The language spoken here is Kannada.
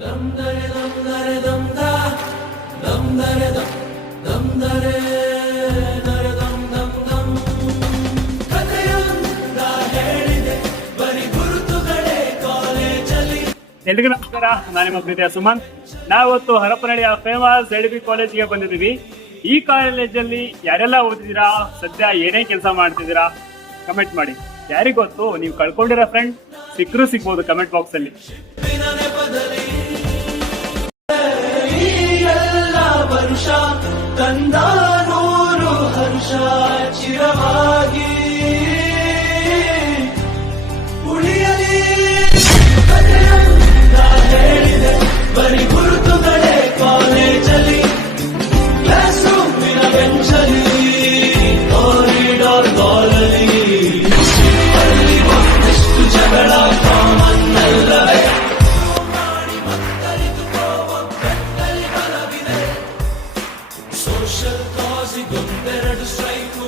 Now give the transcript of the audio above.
ದಮ್ ದರೆ ದಮ್ ದರೆ ದಮ್ ದ ದಮ್ ದರೆ ದಮ್ ದರೆ ದರೆ ದಮ್ ದಮ್ ದಮ್ ಕಥೆಯೊಂದ ಹೇಳಿದೆ ಬರೀ ಗುರುತುಗಳೇ ಕಾಲೇಜಲ್ಲಿ. ಎಲ್ರಿಗೂ ನಮಸ್ಕಾರ, ನಾನು ನಿಮ್ಮ ಪ್ರೀತಿಯ ಸುಮಂತ್. ನಾವತ್ತು ಹರಪನಹಳ್ಳಿಯ ಫೇಮಸ್ ZB ಕಾಲೇಜ್ಗೆ ಬಂದಿದ್ದೀವಿ. ಈ ಕಾಲೇಜಲ್ಲಿ ಯಾರೆಲ್ಲ ಓದಿದ್ದೀರಾ, ಸದ್ಯ ಏನೇ ಕೆಲಸ ಮಾಡ್ತಿದ್ದೀರಾ ಕಮೆಂಟ್ ಮಾಡಿ. ಯಾರಿಗ್ ಗೊತ್ತು, ನೀವು ಕಳ್ಕೊಂಡಿರೋ ಫ್ರೆಂಡ್ ಸಿಕ್ಕರೂ ಸಿಗ್ಬೋದು ಕಮೆಂಟ್ ಬಾಕ್ಸ್ ಅಲ್ಲಿ. ವರುಷ ತಂದ ನೂರು ಹರ್ಷ ಚಿರವಾಗಿ ಉಳಿಯಲಿ. ಹೇಳಿದೆ ಬರೀ ಗುರುತುಗಳೇ ಕಾಲೇಜಲ್ಲಿ, ಕ್ಲಾಸ್ ರೂಮಿನ ಬೆಂಚಲ್ಲಿ, ಕಾರಿಡಾರ್ ಕಾಲಲ್ಲಿ, ಅಲ್ಲಿ ಒಂದಷ್ಟು ಜಗಳ ಕಾಮನ್ ಅಲ್ಲವೇ. Social ಕಾಸಿಗೊಂದೆರಡು strike